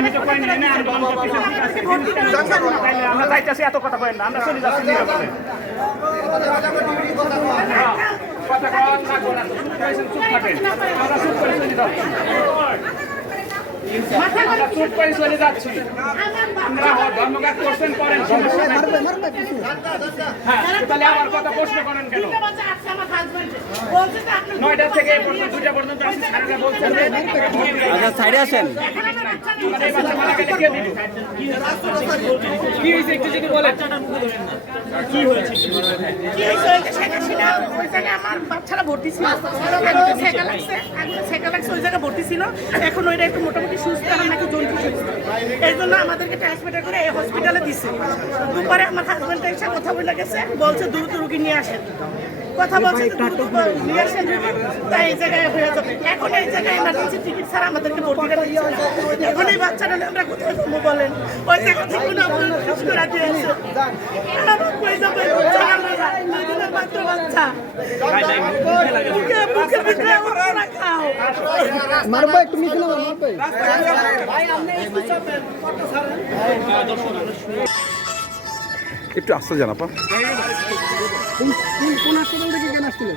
আমি তো কই না আন্দোলন করতেছি তাইলে আমরা যাইতেছি এত কথা কই না আমরা চলে যাচ্ছি নিরাপদে কথা কওয়া না বলা চুপ থাকেন আমরা চুপ করে চলে যাচ্ছি আমরা চুপ করে চলে যাচ্ছি আমরা ধর্মঘাট করছেন করেন হ্যাঁ তাহলে আমার কথা প্রশ্ন করেন কেন 9টা থেকে 2টা পর্যন্ত আসি সারাটা বলছেন আচ্ছা সাইডে আসেন কি হয়েছে একটু যদি বলেন কি হয়েছে ওই জায়গায় আমার বাচ্চারা ভর্তি ছিল সেকা লাগছে ওই জায়গায় ভর্তি ছিল এখন ওইটা একটু মোটামুটি সুস্থ আমার নাকি জন্টু সুস্থ এই জন্য আমাদেরকে ট্রান্সমিটার করে এই হসপিটালে দিছে দুপুরে আমার হাজব্যান্ড এসে কথা বলে গেছে বলছে দ্রুত রুগী নিয়ে আসেন কথা বলছে নিয়ে আসেন তাই এই জায়গায় হয়ে যাবে এখন এই জায়গায় এমার্জেন্সি টিকিট ছাড়া আমাদেরকে ভর্তি করে দিচ্ছে এখন এই বাচ্চারা আমরা কোথায় যাবো বলেন ওই জায়গা থেকে খুশ করে দিয়েছে কই যাবে বাচ্চা বুকের ভিতরে ওরা খাও মারবো একটু মিছিল মারবো একটু আসতে জানাপা কোন হাসপাতাল থেকে কেন আসছিল